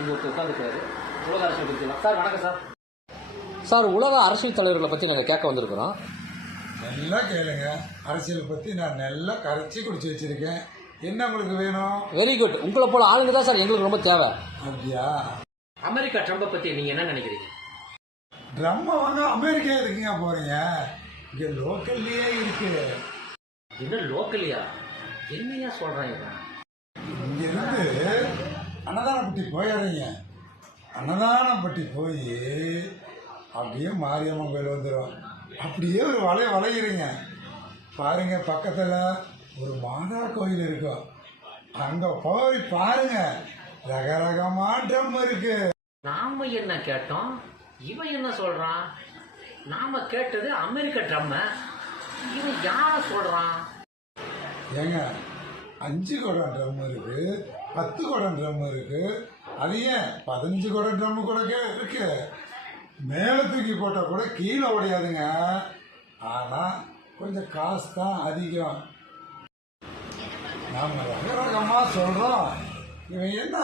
இங்கே ஒருத்தர் உட்காந்துருக்காரு. உலக அரசியல் பற்றி சார். வணக்கம் சார். சார், உலக அரசியல் தலைவர்களை பற்றி நாங்கள் கேட்க வந்திருக்கிறோம். நல்லா கேளுங்க. அரசியல் பற்றி நான் நல்லா கரைச்சி குடிச்சு வச்சுருக்கேன். என்ன உங்களுக்கு வேணும்? Very good. உங்களை போல ஆளுங்க தான் சார் எங்களுக்கு ரொம்ப தேவை. அப்படியா? அமெரிக்கா ட்ரம்பை பற்றி நீங்கள் என்ன நினைக்கிறீங்க? ட்ரம்மை வாங்க அமெரிக்கா இருக்குங்க போகிறீங்க? இங்கே லோக்கல்லையே இருக்கு. என்ன லோக்கல்லையா? என்னையா சொல்கிறாங்க? இங்கேருந்து அன்னதானப்பட்டி போயிடுறீங்க. அன்னதானப்பட்டி போய் அப்படியே மாரியம்மன் கோயில் வந்துடும். அப்படியே ஒரு வளைகிறீங்க பாருங்க. பக்கத்தில் ஒரு மாதா கோயில் இருக்கும். அங்கே போய் பாருங்க, ரகரகமா ட்ரம் இருக்கு. நாம என்ன கேட்டோம், இவன் என்ன சொல்றான்? நாம கேட்டது அமெரிக்க ட்ரம். இவன் யார சொல்றான்? ஏங்க, 5 குடம் ட்ரம் இருக்கு, 10 குடம் ட்ரம் இருக்கு, அது ஏன் 15 குடம் ட்ரம் கூட இருக்கு. மேலே தூக்கி போட்டால் கூட கீழே உடையாதுங்க. ஆனால் கொஞ்சம் காசு தான் அதிகம். நாம் ரகரகமாக சொல்கிறோம். இவன் என்ன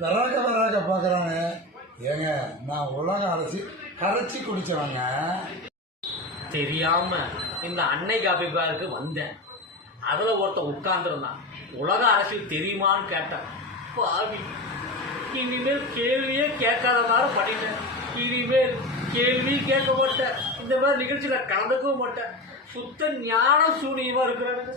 விராக பார்க்குறாங்க? ஏங்க, நான் உலக அரசியல் கரைச்சி குடிச்சவங்க. தெரியாம இந்த அன்னை காபி பாருக்கு வந்தேன். அதில் ஒருத்தன் உட்கார்ந்துருந்தான். உலக அரசியல் தெரியுமான்னு கேட்டேன். பாவி, இனிமேல் கேள்வியே கேட்காத மாதிரி பண்ணிட்டேன். இனிமேல் கேள்வி கேட்க மாட்டேன். இந்த மாதிரி நிகழ்ச்சியில் கலந்துக்கவும் மாட்டேன். சுத்த ஞான சூனியமாக இருக்கிறானுங்க.